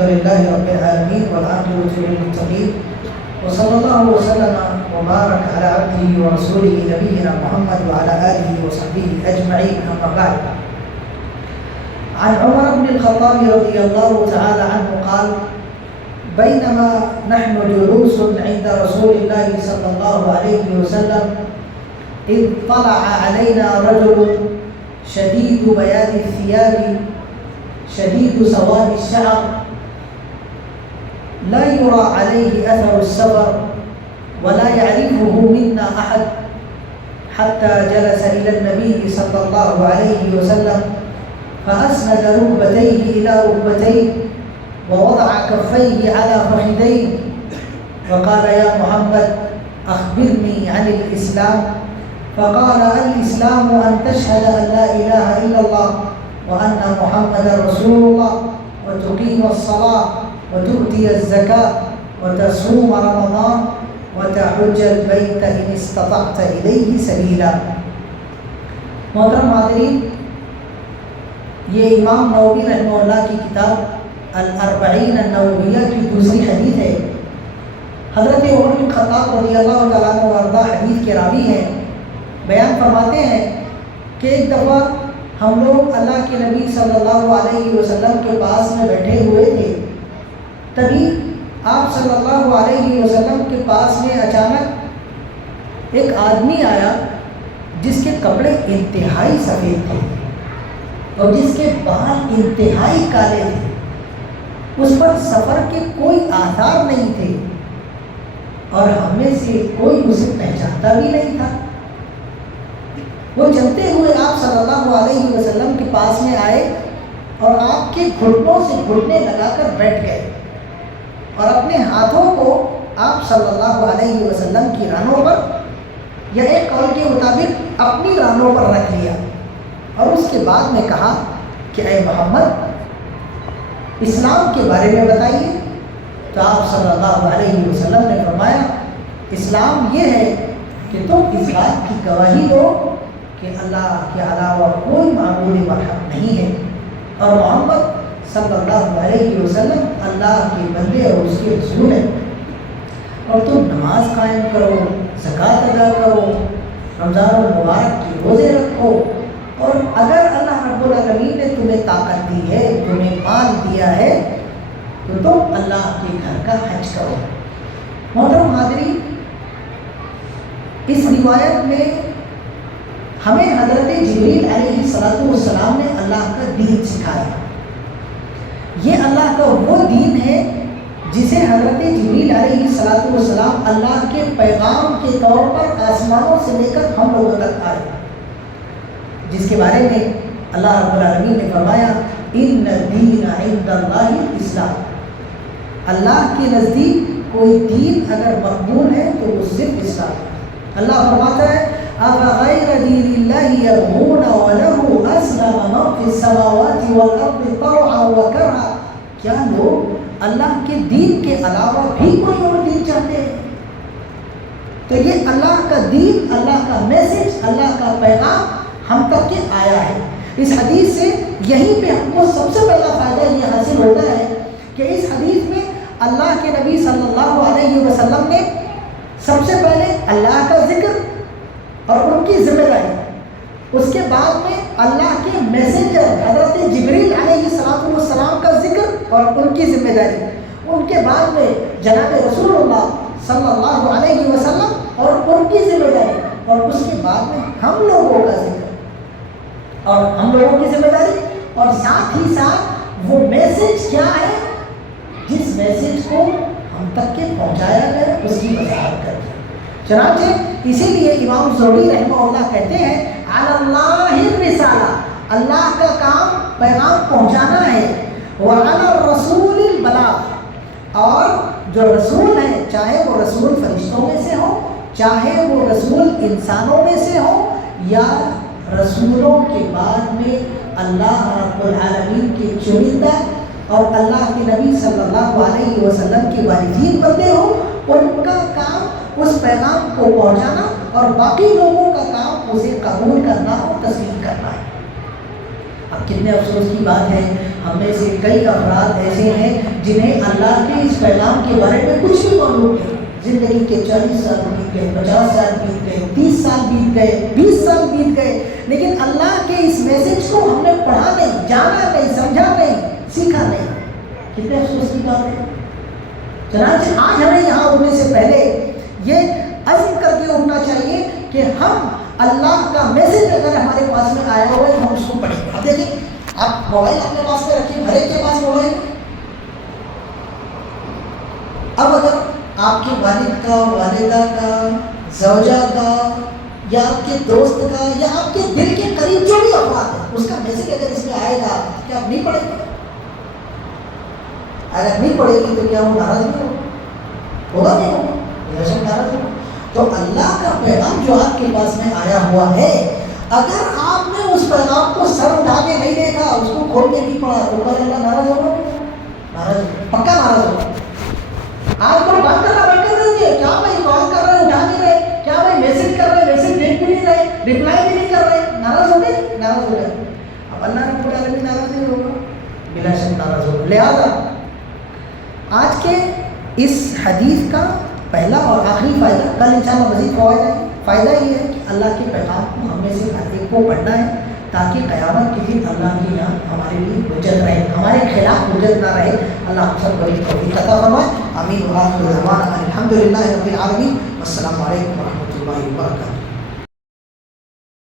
الحمد لله رب العالمين والعاقبة للمتقين وصلى الله وسلم وبارك على عبده ورسوله نبينا محمد وعلى آله وصحبه أجمعين. أما بعد، عن عمر بن الخطاب رضي الله تعالى عنه قال: بينما نحن جلوس عند رسول الله صلى الله عليه وسلم إذ طلع علينا رجل شديد بياض الثياب شديد سواد الشعر لا يرى عليه أثر السفر ولا يعرفه منا أحد، حتى جلس إلى النبي صلى الله عليه وسلم فأسند ركبتيه إلى ركبتيه ووضع كفيه على فخذيه وقال: يا محمد أخبرني عن الإسلام. فقال: الإسلام أن تشهد أن لا إله إلا الله وأن محمدا رسول الله وتقيم الصلاة وتؤتي الزكاة وتصوم رمضان وتحج البيت إن استطعت إليه سبيلا. محترم حاضرین، یہ امام نووی رحمہ اللہ کی کتاب الاربعین النوویہ کی دوسری حدیث ہے. حضرت عمر بن خطاب رضی اللہ تعالیٰ عنہ وارضاہ حدیث کے راوی ہیں. بیان فرماتے ہیں کہ ایک دفعہ ہم لوگ اللہ کے نبی صلی اللہ علیہ وسلم کے پاس میں بیٹھے ہوئے تھے. تبھی آپ صلی اللہ علیہ وسلم کے پاس میں اچانک ایک آدمی آیا جس کے کپڑے انتہائی سفید تھے اور جس کے بال انتہائی کالے تھے. اس پر سفر کے کوئی آثار نہیں تھے اور ہم میں سے کوئی اسے پہچانتا بھی نہیں تھا. وہ چلتے ہوئے آپ صلی اللہ علیہ وسلم کے پاس میں آئے اور آپ کے گھٹنوں سے گھٹنے لگا کر بیٹھ گئے اور اپنے ہاتھوں کو آپ صلی اللہ علیہ وسلم کی رانوں پر، یا ایک قول کے مطابق اپنی رانوں پر رکھ لیا اور اس کے بعد میں کہا کہ اے محمد، اسلام کے بارے میں بتائیے. تو آپ صلی اللہ علیہ وسلم نے فرمایا: اسلام یہ ہے کہ تم اس بات کی گواہی دو کہ اللہ کے علاوہ کوئی معبود برحق نہیں ہے اور محمد صلی اللہ علیہ وسلم اللہ کے بندے اور اس کے رسول ہیں، اور تم نماز قائم کرو، زکوٰۃ ادا کرو، رمضان المبارک کے روزے رکھو، اور اگر اللہ رب العالمین نے تمہیں طاقت دی ہے، تمہیں مال دیا ہے، تو تم اللہ کے گھر کا حج کرو. محترم حاضرین، اس روایت میں ہمیں حضرت جبریل علیہ السلام نے اللہ کا دین سکھایا. یہ اللہ کا وہ دین ہے جسے حضرت جبریل علیہ السلام اللہ کے پیغام کے طور پر آسمانوں سے لے کر ہم لوگوں تک آئے، جس کے بارے میں اللہ رب العالمین نے فرمایا: ان الدین عند اللہ الاسلام. اللہ کے نزدیک کوئی دین اگر مقبول ہے تو وہ صرف اسلام ہے. اللہ فرماتا ہے: أَفَغَيْرَ دِينِ اللَّهِ يَبْغُونَ وَلَهُ أَسْلَمَ مَن فِي السَّمَاوَاتِ وَالْأَرْضِ طَوْعًا وَكَرْهًا. کیا لوگ اللہ کے دین کے علاوہ بھی کوئی اور دین چاہتے ہیں؟ تو یہ اللہ کا دین، اللہ کا میسج، اللہ کا پیغام ہم تک کے آیا ہے. اس حدیث سے یہیں پہ ہم کو سب سے پہلا فائدہ یہ حاصل ہوتا ہے کہ اس حدیث میں اللہ کے نبی صلی اللہ علیہ وسلم نے سب سے پہلے اللہ کا ذکر اور ان کی ذمہ داری، اس کے بعد میں اللہ کے میسنجر حضرت جبریل علیہ السلام کا ذکر اور ان کی ذمہ داری، ان کے بعد میں جناب رسول اللہ صلی اللہ علیہ وسلم اور ان کی ذمہ داری، اور اس کے بعد میں ہم لوگوں کا ذکر اور ہم لوگوں کی ذمہ داری، اور ساتھ ہی ساتھ وہ میسج کیا ہے جس میسج کو ہم تک کے پہنچایا گیا اس کی وضاحت کر دی. چنانچہ اسی لیے امام زہری رحمہ اللہ کہتے ہیں: علی اللہ الرسالہ، اللہ کا کام پیغام پہنچانا ہے، وعلی الرسول البلاغ، اور جو رسول ہیں چاہے وہ رسول فرشتوں میں سے ہوں، چاہے وہ رسول انسانوں میں سے ہوں، یا رسولوں کے بعد میں اللہ رب العالمین کے چنندہ اور اللہ کے نبی صلی اللہ علیہ وسلم کے وارثین بندے ہوں، ان کا کام اس پیغام کو پہنچانا اور باقی لوگوں کا کام اسے قبول کرنا اور تسلیم کرنا ہے. اب کتنے افسوس کی بات ہے ہم میں سے کئی افراد ایسے ہیں جنہیں اللہ کے اس پیغام کے بارے میں کچھ بھی معلوم نہیں. زندگی کے 40 سال بیت گئے، 50 سال بیت گئے، 30 سال بیت گئے، 20 سال بیت گئے، لیکن اللہ کے اس میسج کو ہم نے پڑھا نہیں، جانا نہیں، سمجھا نہیں، سیکھا نہیں. کتنے افسوس کی بات ہے. چنانچہ آج ہمیں یہاں اٹھنے سے پہلے یہ عزم کر کے اٹھنا چاہیے کہ ہم اللہ کا میسج اگر ہمارے پاس میں آیا ہوا ہے تو ہم اس کو پڑھیں. اب دیکھیں، آپ موبائل اپنے پاس میں رکھیں، ہر ایک کے پاس موبائل. اب اگر آپ کے والد کا، والدہ کا، زوجہ کا، یا آپ کے دوست کا، یا آپ کے دل کے قریب جو بھی افراد ہے، اس کا میسج اگر اس میں آئے گا کیا آپ نہیں پڑھیں گے؟ اگر نہیں پڑھے گی تو کیا وہ ناراض نہیں ہوگا؟ نہیں ہوگا، بے شک ناراض ہوگا. تو اللہ کا پیغام جو آپ کے پاس میں آیا ہوا ہے، اگر آپ نے اس پیغام کو سر اٹھا کے نہیں دیکھا، اس کو کھول کے نہیں پڑھا، تو اللہ ناراض ہوگا؟ ناراض ہوگا، پکا ناراض ہوگا. آپ کو بات کرنا بند کر دیجیے. کیا بھائی کال کر رہے اٹھا نہیں رہے، کیا بھائی میسج کر رہے میسج دیکھ بھی نہیں رہے، رپلائی بھی نہیں کر رہے، ناراض ہو گئے؟ ناراض ہو گئے. اب اللہ رب العالمین ناراض نہیں ہوگا؟ بلا شک ناراض ہوگا. لہٰذا آج کے اس حدیث کا پہلا اور آخری فائدہ، کل انشاءاللہ مزید فوائد ہے. فائدہ یہ ہے کہ اللہ کے پیغام کو ہم میں سے ہر ایک کو پڑھنا ہے، تاکہ قیامت کے دن اللہ کی یہاں ہمارے لیے حجت رہے، ہمارے خلاف حجت نہ رہے. اللہ ہم سب کو توفیق عطا فرمائے. آمین. وآخر دعوانا الحمد للہ رب العالمین. والسلام علیکم ورحمۃ اللہ وبرکاتہ.